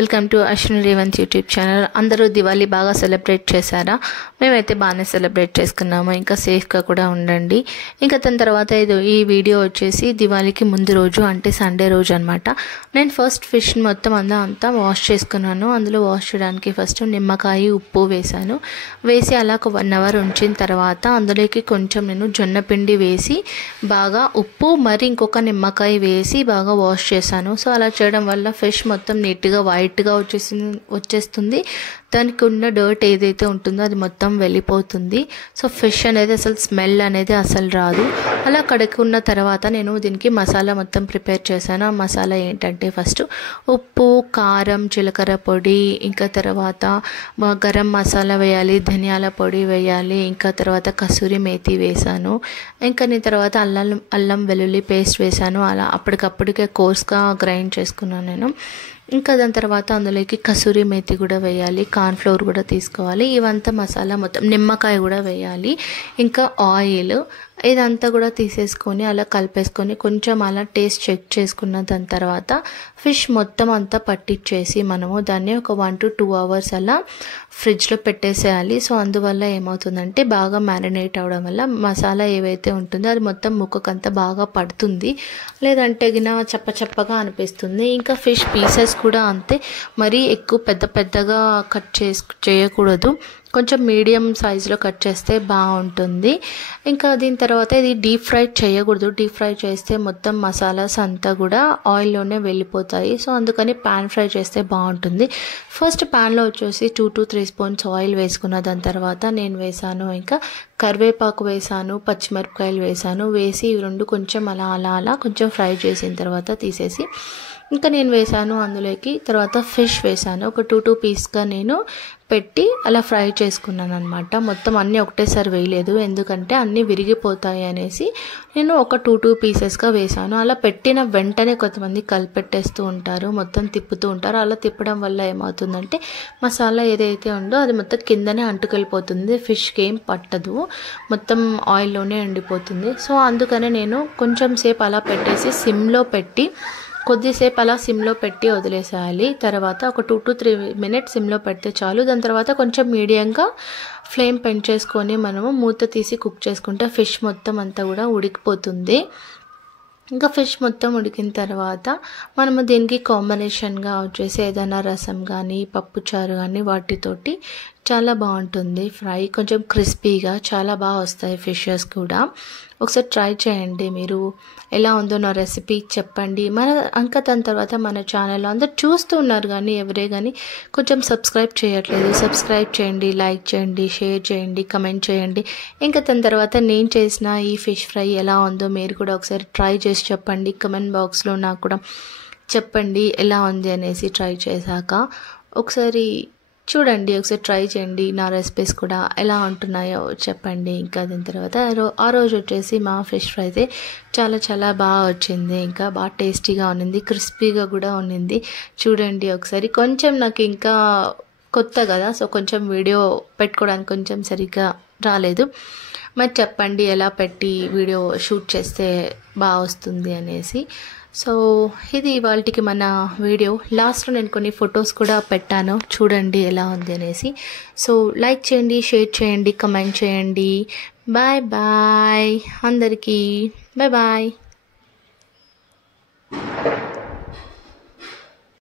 Welcome to Ashwini Revanth YouTube channel. అందరూ దివాళీ బాగా celebrate చేశారా? మేమైతే బాగానే సెలబ్రేట్ చేసుకున్నాము. ఇంకా సేఫ్గా కూడా ఉండండి. ఇంకా దాని తర్వాత ఈ వీడియో వచ్చేసి దివాళీకి ముందు రోజు అంటే సండే రోజు అనమాట. నేను ఫస్ట్ ఫిష్ మొత్తం అంతా వాష్ చేసుకున్నాను. అందులో వాష్ చేయడానికి ఫస్ట్ నిమ్మకాయ ఉప్పు వేసి అలా ఒక 1 అవర్ ఉంచిన తర్వాత అందులోకి కొంచెం నేను జొన్న పిండి వేసి బాగా ఉప్పు మరి ఇంకొక నిమ్మకాయ వేసి బాగా వాష్ చేశాను. సో అలా చేయడం వల్ల ఫిష్ మొత్తం నీట్గా వైట్గా వచ్చేస్తుంది. దానికి ఉన్న డర్ట్ ఏదైతే ఉంటుందో అది మొత్తం వెళ్ళిపోతుంది. సో ఫిష్ అనేది అసలు స్మెల్ అనేది అసలు రాదు. అలా కడుక్కున్న తర్వాత నేను దీనికి మసాలా మొత్తం ప్రిపేర్ చేశాను. ఆ మసాలా ఏంటంటే ఫస్ట్ ఉప్పు, కారం, జీలకర్ర పొడి, ఇంకా తర్వాత గరం మసాలా వేయాలి, ధనియాల పొడి వేయాలి, ఇంకా తర్వాత కసూరి మేతి వేసాను. ఇంకా నేను తర్వాత అల్లం వెల్లుల్లి పేస్ట్ వేసాను. అలా అప్పటికప్పటికే కోర్స్గా గ్రైండ్ చేసుకున్నాను నేను. ఇంకా దాని తర్వాత అందులోకి కసూరి మేతి కూడా వేయాలి, కార్న్ఫ్లోర్ కూడా తీసుకోవాలి. ఇవంతా మసాలా మొత్తం, నిమ్మకాయ కూడా వేయాలి, ఇంకా ఆయిల్, ఇదంతా కూడా తీసేసుకొని అలా కలిపేసుకొని కొంచెం అలా టేస్ట్ చెక్ చేసుకున్న దాని తర్వాత ఫిష్ మొత్తం అంతా పట్టించేసి మనము దాన్ని ఒక 1 to 2 అవర్స్ అలా ఫ్రిడ్జ్లో పెట్టేసేయాలి. సో అందువల్ల ఏమవుతుందంటే బాగా మ్యారినేట్ అవ్వడం వల్ల మసాలా ఏవైతే ఉంటుందో అది మొత్తం ముక్కకంతా బాగా పడుతుంది. లేదంటే గిన చప్పగా అనిపిస్తుంది. ఇంకా ఫిష్ పీసెస్ కూడా అంతే, మరీ ఎక్కువ పెద్దగా కట్ చేయకూడదు. కొంచెం మీడియం సైజులో కట్ చేస్తే బాగుంటుంది. ఇంకా దీని తర్వాత ఇది డీప్ ఫ్రై చేయకూడదు. డీప్ ఫ్రై చేస్తే మొత్తం మసాలాస్ అంతా కూడా ఆయిల్లోనే వెళ్ళిపోతాయి. సో అందుకని పాన్ ఫ్రై చేస్తే బాగుంటుంది. ఫస్ట్ పాన్లో వచ్చేసి 2 to 3 స్పూన్స్ ఆయిల్ వేసుకున్న దాని తర్వాత నేను వేసాను ఇంకా కరివేపాకు వేసాను, పచ్చిమిరపకాయలు వేసి ఇవి రెండు కొంచెం అలా కొంచెం ఫ్రై చేసిన తర్వాత తీసేసి ఇంకా నేను వేసాను అందులోకి. తర్వాత ఫిష్ వేసాను. ఒక 2 పీస్గా నేను పెట్టి అలా ఫ్రై చేసుకున్నాను అనమాట. మొత్తం అన్నీ ఒకటేసారి వేయలేదు, ఎందుకంటే అన్నీ విరిగిపోతాయి అనేసి నేను ఒక 2 పీసెస్గా వేసాను. అలా పెట్టిన వెంటనే కొంతమంది కలిపెట్టేస్తూ ఉంటారు, మొత్తం తిప్పుతూ ఉంటారు. అలా తిప్పడం వల్ల ఏమవుతుందంటే మసాలా ఏదైతే ఉందో అది మొత్తం కిందనే అంటుకెళ్ళిపోతుంది, ఫిష్కి ఏం పట్టదు, మొత్తం ఆయిల్లోనే ఎండిపోతుంది. సో అందుకనే నేను కొంచెం సేపు అలా పెట్టేసి కొద్దిసేపు అలా సిమ్లో పెట్టి వదిలేసేయాలి. తర్వాత ఒక 2 to 3 మినిట్స్ సిమ్లో పెడితే చాలు. దాని తర్వాత కొంచెం మీడియంగా ఫ్లేమ్ పెంచేసుకొని మనము మూత తీసి కుక్ చేసుకుంటే ఫిష్ మొత్తం అంతా కూడా ఉడికిపోతుంది. ఇంకా ఫిష్ మొత్తం ఉడికిన తర్వాత మనము దీనికి కాంబినేషన్గా వచ్చేసి ఏదైనా రసం కానీ పప్పుచారు కానీ వాటితోటి చాలా బాగుంటుంది. ఫ్రై కొంచెం క్రిస్పీగా చాలా బాగా వస్తాయి ఫిషెస్ కూడా. ఒకసారి ట్రై చేయండి. మీరు ఎలా ఉందో నా రెసిపీ చెప్పండి. ఇంకా దాని తర్వాత మన ఛానల్లో అందరు చూస్తూ ఉన్నారు కానీ ఎవరే కానీ కొంచెం సబ్స్క్రైబ్ చేయట్లేదు. సబ్స్క్రైబ్ చేయండి, లైక్ చేయండి, షేర్ చేయండి, కమెంట్ చేయండి. ఇంకా దాని తర్వాత నేను చేసిన ఈ ఫిష్ ఫ్రై ఎలా ఉందో మీరు కూడా ఒకసారి ట్రై చేసి చెప్పండి. కమెంట్ బాక్స్లో నాకు కూడా చెప్పండి ఎలా ఉంది అనేసి. ట్రై చేశాక ఒకసారి చూడండి, ఒకసారి ట్రై చేయండి. నా రెసిపీస్ కూడా ఎలా ఉంటున్నాయో చెప్పండి. ఇంకా దాని తర్వాత ఆ రోజు వచ్చేసి మా ఫిష్ ఫ్రై అయితే చాలా బాగా వచ్చింది. ఇంకా బాగా టేస్టీగా ఉన్నింది, క్రిస్పీగా కూడా ఉన్నింది. చూడండి ఒకసారి. కొంచెం నాకు ఇంకా కొత్త కదా, సో కొంచెం వీడియో పెట్టుకోవడానికి కొంచెం సరిగ్గా రాలేదు. మరి చెప్పండి ఎలా పెట్టి వీడియో షూట్ చేస్తే బాగా వస్తుంది అనేసి. సో ఇది ఇవాళకి మన వీడియో. లాస్ట్లో నేను కొన్ని ఫొటోస్ కూడా పెట్టాను, చూడండి ఎలా ఉంది అనేసి. సో లైక్ చేయండి, షేర్ చేయండి, కమెంట్ చేయండి. బాయ్ అందరికీ. బాయ్.